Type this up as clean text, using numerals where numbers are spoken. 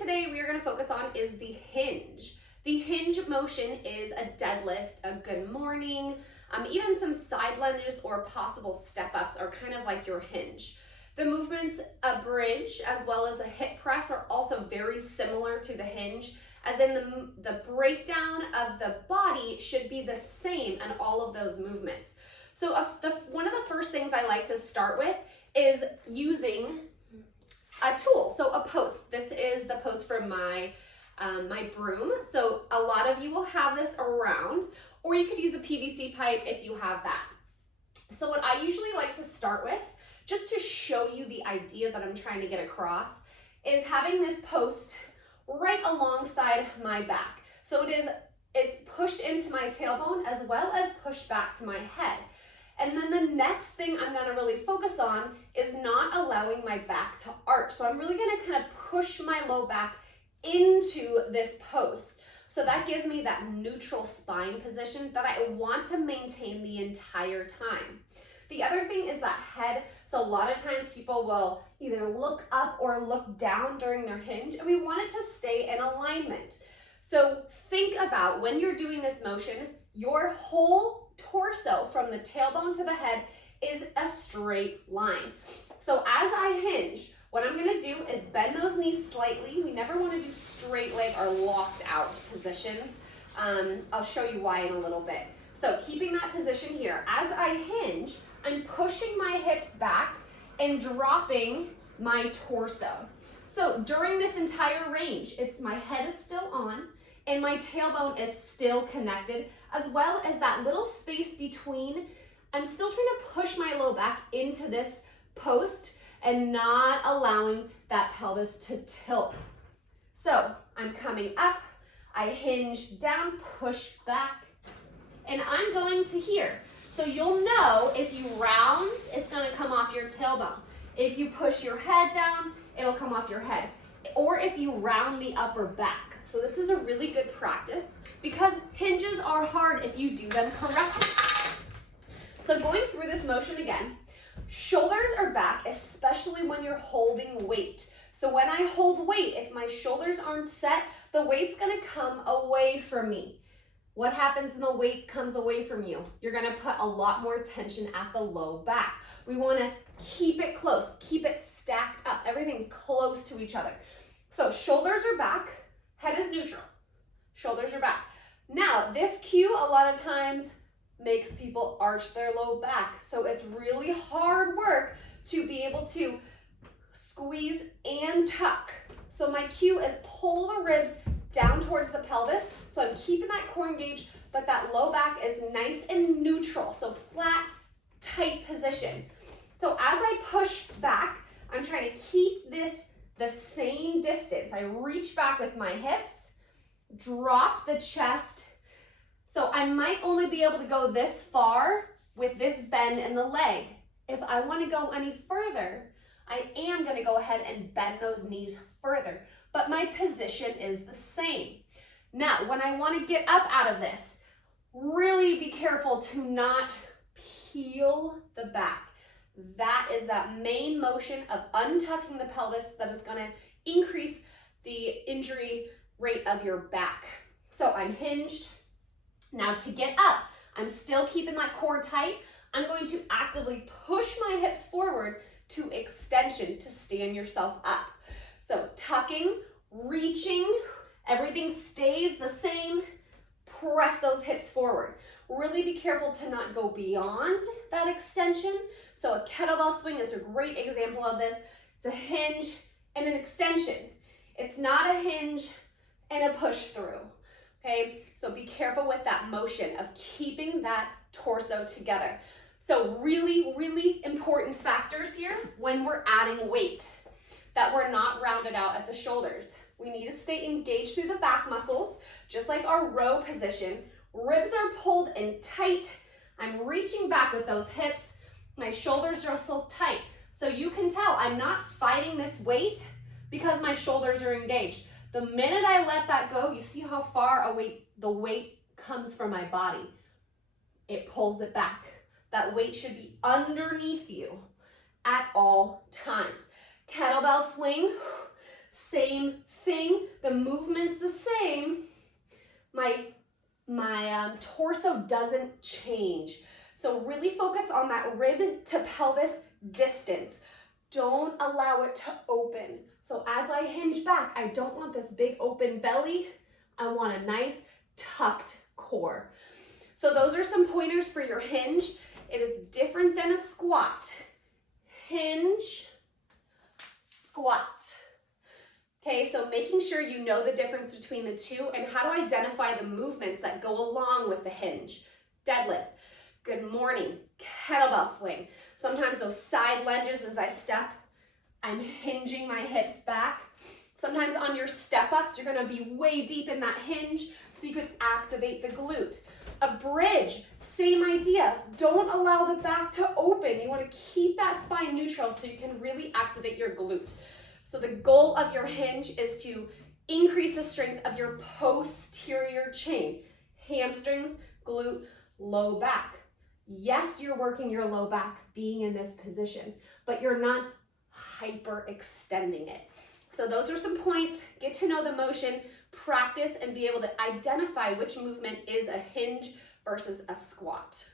today we are going to focus on is the hinge. The hinge motion is a deadlift, a good morning, even some side lunges or possible step ups are kind of like your hinge. The movements, a bridge as well as a hip press, are also very similar to the hinge, as in the breakdown of the body should be the same in all of those movements. So one of the first things I like to start with is using a tool. So a post. This is the post for my broom. So a lot of you will have this around, or you could use a PVC pipe if you have that. So what I usually like to start with, just to show you the idea that I'm trying to get across, is having this post right alongside my back. So it's pushed into my tailbone as well as pushed back to my head. And then the next thing I'm gonna really focus on is not allowing my back to arch. So I'm really gonna kind of push my low back into this post. So that gives me that neutral spine position that I want to maintain the entire time. The other thing is that head. So a lot of times people will either look up or look down during their hinge, and we want it to stay in alignment. So think about when you're doing this motion, your whole torso from the tailbone to the head is a straight line. So as I hinge, what I'm gonna do is bend those knees slightly. We never wanna do straight leg or locked out positions. I'll show you why in a little bit. So keeping that position here, as I hinge, I'm pushing my hips back and dropping my torso. So during this entire range, my head is still on and my tailbone is still connected, as well as that little space between. I'm still trying to push my low back into this post and not allowing that pelvis to tilt. So I'm coming up, I hinge down, push back, and I'm going to here. So you'll know if you round, it's gonna come off your tailbone. If you push your head down, it'll come off your head. Or if you round the upper back. So this is a really good practice because hinges are hard if you do them correctly. So going through this motion again, shoulders are back, especially when you're holding weight. So when I hold weight, if my shoulders aren't set, the weight's gonna come away from me. What happens when the weight comes away from you? You're gonna put a lot more tension at the low back. We wanna keep it close, keep it stacked up. Everything's close to each other. So shoulders are back, head is neutral, shoulders are back. Now, this cue a lot of times makes people arch their low back. So it's really hard work to be able to squeeze and tuck. So my cue is pull the ribs down towards the pelvis. So I'm keeping that core engaged, but that low back is nice and neutral. So flat, tight position. So as I push back, I'm trying to keep this the same distance. I reach back with my hips, drop the chest. So I might only be able to go this far with this bend in the leg. If I want to go any further, I am going to go ahead and bend those knees further, but my position is the same. Now, when I want to get up out of this, really be careful to not peel the back. That is that main motion of untucking the pelvis that is going to increase the injury rate of your back. So I'm hinged. Now to get up, I'm still keeping that core tight. I'm going to actively push my hips forward to extension to stand yourself up. So tucking, reaching, everything stays the same. Press those hips forward. Really be careful to not go beyond that extension. So a kettlebell swing is a great example of this. It's a hinge and an extension. It's not a hinge and a push through. Okay, so be careful with that motion of keeping that torso together. So really, really important factors here when we're adding weight, that we're not rounded out at the shoulders. We need to stay engaged through the back muscles, just like our row position. Ribs are pulled in tight. I'm reaching back with those hips. My shoulders are still tight. So you can tell I'm not fighting this weight because my shoulders are engaged. The minute I let that go, you see how far away the weight comes from my body. It pulls it back. That weight should be underneath you at all times. Kettlebell swing, same thing. thing, the movement's the same, my torso doesn't change. So really focus on that rib to pelvis distance. Don't allow it to open. So as I hinge back, I don't want this big open belly. I want a nice tucked core. So those are some pointers for your hinge. It is different than a squat. Hinge, squat. Okay, so making sure you know the difference between the two and how to identify the movements that go along with the hinge. Deadlift, good morning, kettlebell swing. Sometimes those side lunges as I step, I'm hinging my hips back. Sometimes on your step-ups, you're gonna be way deep in that hinge so you can activate the glute. A bridge, same idea. Don't allow the back to open. You wanna keep that spine neutral so you can really activate your glute. So the goal of your hinge is to increase the strength of your posterior chain. Hamstrings, glute, low back. Yes, you're working your low back being in this position, but you're not hyperextending it. So those are some points. Get to know the motion, practice, and be able to identify which movement is a hinge versus a squat.